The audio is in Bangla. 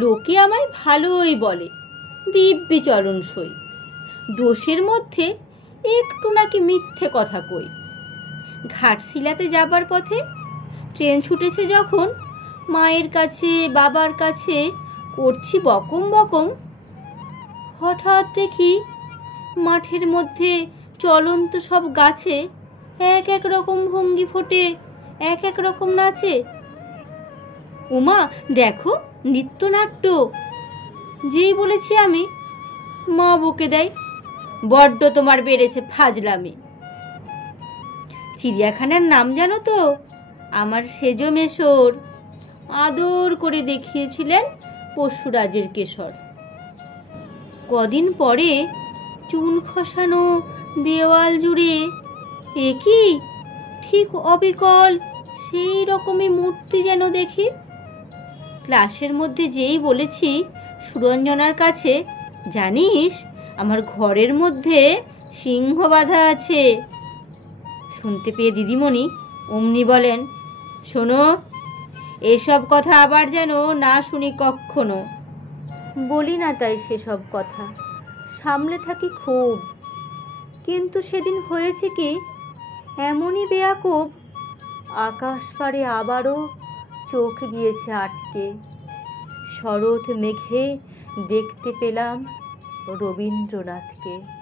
লোকে আমায় ভালোই বলে, দিব্যি চরণ সই। দোষের মধ্যে একটু নাকি মিথ্যে কথা কই। ঘাটশিলাতে যাবার পথে ট্রেন ছুটেছে যখন মায়ের কাছে বাবার কাছে করছি বকম বকম, হঠাৎ দেখি মাঠের মধ্যে চলন্ত সব গাছে এক এক রকম ভঙ্গি ফোটে, এক এক রকম নাচে। ওমা দেখো নৃত্যনাট্য! যেই বলেছি আমি, মা বকে দেয়, বড্ড তোমার বেড়েছে ফাজলামি। চিড়িয়াখানার নাম জানো তো? আমার সেজো মেশর আদর করে দেখিয়েছিলেন পশুরাজের কেশর। কদিন পরে চুন খসানো দেওয়াল জুড়ে এ কি ঠিক অবিকল সেই রকমই মূর্তি যেন দেখি। ক্লাসের মধ্যে যেই বলেছি সুরঞ্জনার কাছে, জানিস আমার ঘরের মধ্যে সিংহ বাঁধা আছে, শুনতে পেয়ে দিদিমণি অমনি বলেন, শোনো, এসব কথা আবার যেন না শুনি কক্ষনো। বলি না তাই সেসব কথা, সামলে থাকি খুব। কিন্তু সেদিন হয়েছে কি, এমনই বেয়াকুব, আকাশ পারে আবারও চোখ গিয়েছে আটকে। শরৎ মেঘে দেখতে পেলাম রবীন্দ্রনাথকে।